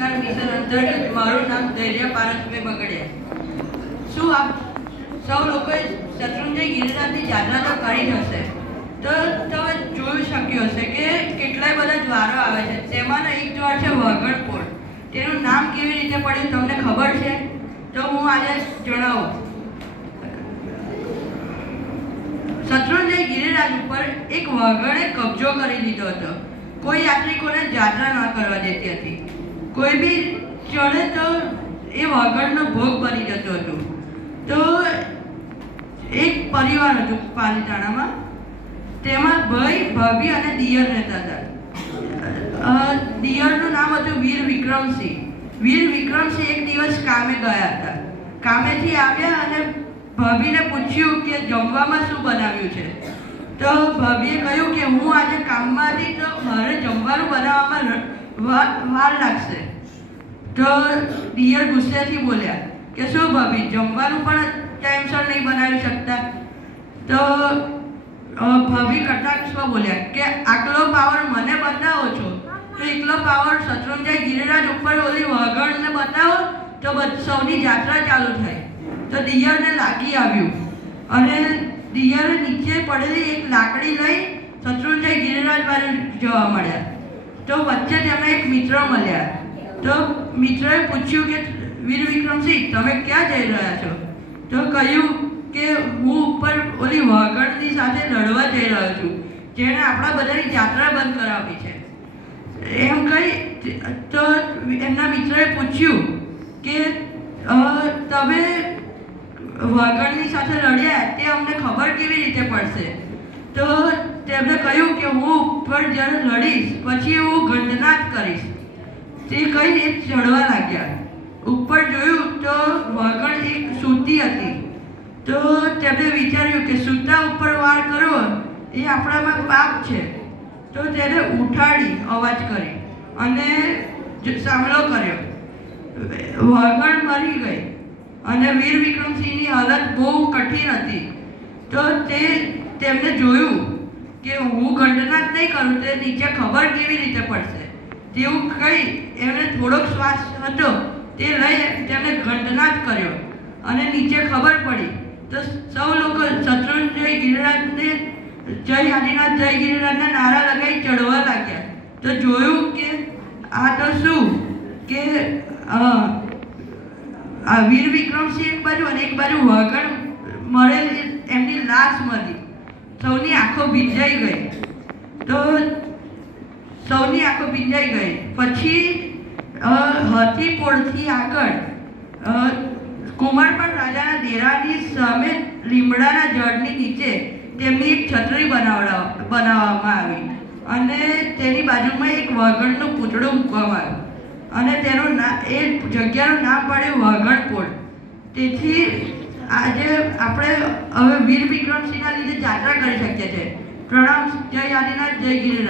સંસ્કાર મિશન અંતર્ગત મારું નામ ધૈર્ય પારસભાઈ બગડિયા. શું આપ સૌ લોકોએ શત્રુંજય ગિરિરાજની જાત્રા તો કરી જ હશે, તો તમે જોઈ શક્યું હશે કે કેટલાય બધા દ્વારો આવે છે. તેમાંનો એક દ્વાર છે વગણપોળ. તેનું નામ કેવી રીતે પડ્યું તમને ખબર છે? તો હું આજે જણાવું. શત્રુંજય ગિરિરાજ ઉપર એક વાઘણે કબજો કરી લીધો હતો. કોઈ યાત્રિકોને જાત્રા ન કરવા દેતી હતી. કોઈ બી ચડે તો એ વાઘણનો ભોગ બની જતો હતો. તો એક પરિવાર હતું પાલિતાણામાં. તેમાં ભાઈ, ભાભી અને દિયર રહેતા હતા. દિયરનું નામ હતું વીર વિક્રમસિંહ. વીર વિક્રમસિંહ એક દિવસ કામે ગયા હતા. કામેથી આવ્યા અને ભાભીને પૂછ્યું કે જમવામાં શું બનાવ્યું છે. તો ભાભીએ કહ્યું કે હું આજે કામમાં હતી તો મારે જમવાનું બનાવવામાં વાર લાગશે. તો દિયર ગુસ્સેથી બોલ્યા કે શું ભાભી, જમવાનું પણ ટાઈમસર નહીં બનાવી શકતા? તો ભાભી કટાક્ષમાં બોલ્યા કે આટલો પાવર મને બતાવો છો તો એકલો પાવર શત્રુંજય ગિરિરાજ ઉપર ઓલી વાઘણને બતાવો તો સૌની જાત્રા ચાલુ થાય. તો દિયરને લાગી આવ્યું અને દિયરે નીચે પડેલી એક લાકડી લઈ શત્રુંજય ગિરિરાજ બાજુ જવા મળ્યા. તો વચ્ચે તેમને એક મિત્ર મળ્યા. તો મિત્રએ પૂછ્યું કે વીર વિક્રમસિંહ, તમે ક્યાં જઈ રહ્યા છો? તો કહ્યું કે હું ઉપર ઓલી વાઘણની સાથે લડવા જઈ રહ્યો છું, જેણે આપણા બધાની જાત્રા બંધ કરાવી છે. એમ કહી તો એમના મિત્રએ પૂછ્યું કે તમે વાઘણની સાથે લડ્યા તે અમને ખબર કેવી રીતે પડશે? તો તેમણે કહ્યું કે હું ઉપર જ્યારે લડીશ પછી હું ઘંટનાદ કરીશ. તે કહીને ચડવા લાગ્યા. ઉપર જોયું તો વાઘણ એક સૂતી હતી. તો તેમણે વિચાર્યું કે સૂતા ઉપર વાર કરવો એ આપણામાં પાપ છે. તો તેને ઉઠાડી અવાજ કરી અને સામલો કર્યો. વાઘણ મરી ગઈ અને વીર વિક્રમસિંહની હાલત બહુ કઠિન હતી. તો તેમને જોયું કે હું ઘંટનાદ નહીં કરું તે નીચે ખબર કેવી રીતે પડશે. તેવું કહી એમને થોડોક શ્વાસ હતો તે લઈ તેમણે ઘંટનાદ કર્યો અને નીચે ખબર પડી. તો સૌ લોકો શત્રુંજય ગિરિરાજને જય આદિનાથ જય ગિરિરાજના નારા લગાવી ચડવા લાગ્યા. તો જોયું કે આ તો શું કે આ વીર વિક્રમસિંહ એક બાજુ અને એક બાજુ વાઘણ મળેલી એમની લાશ મળી. સૌની આંખો ભીંજાઈ ગઈ. તો સૌની આંખો ભીંજાઈ ગઈ. પછી હાથીપોળથી આગળ કુમારપણ રાજાના ડેરાની સામે લીમડાના ઝાડની નીચે તેમની એક છત્રી બનાવવામાં આવી અને તેની બાજુમાં એક વાઘણનું પૂતળું મૂકવામાં આવ્યું અને તેનું એ જગ્યાનું નામ પાડ્યું વાઘણપોળ. તેથી આજે આપણે હવે વીર વિક્રમસિંહના લીધે જાત્રા કરી શકીએ છીએ. પ્રણામ. જય આદિનાથ જય ગિરિરાજ.